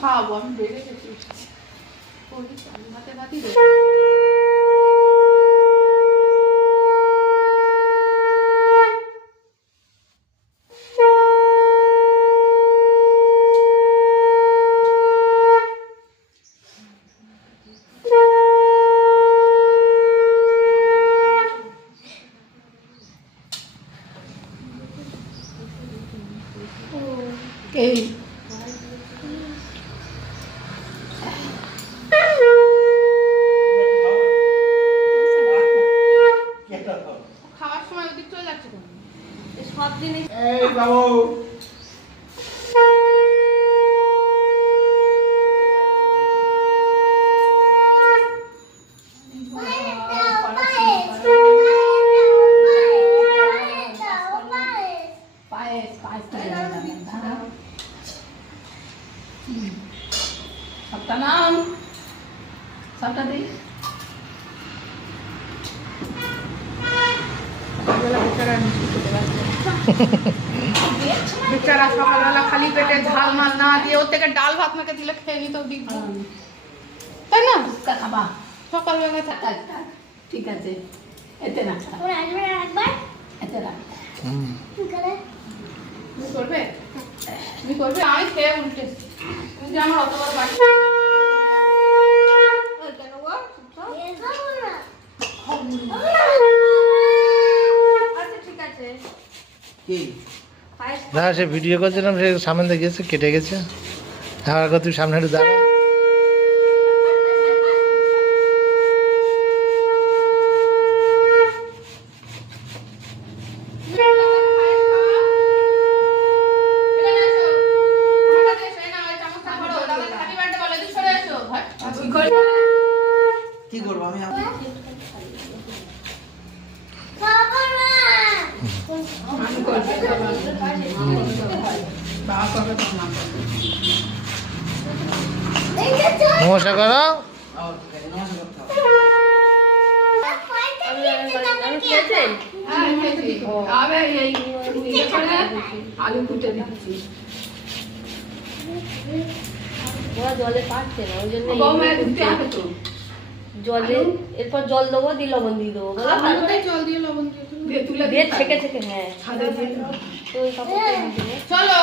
খাওয়াবো আমি বেড়ে গেছি হাতে ভাতই দেবো এই খাওয়ার সময় ওদিক চলে যাচ্ছে সব জিনিস এই বাবু सबका नाम सबका दे बेचारा सकालবেলা खाली पेटे झाल माल ना दिए ওর থেকে ডাল ভাত মাকে দিলে খেয়ে নিত দিক তাই না খাবা সকালবেলা থাকা ঠিক আছে এতে না ওরা আসবে একবার এতে না কি করে তুমি করবে তুমি করবে আমি খেয়ে উঠতে তুমি যে আমার অতবার বাড়ি কেন গো আচ্ছা ঠিক আছে কি না সে ভিডিও করছিলাম সে সামনে গেছে কেটে গেছে হ্যাঁ তুই সামনে একটু দাঁড়া কি করবো আমি নমস্কার করো আলু কুটে দিচ্ছি ওরা জলে পাচ্ছে না ওই জন্য জলে এরপর জল দেবো দিয়ে লবণ দিয়ে দেবো জল দিয়ে লবণ দিয়ে তুলে দিয়ে ছেঁকে ছেঁকে হ্যাঁ ছাদে দিয়ে তো ওই কাপড়টা দিয়ে দেবো চলো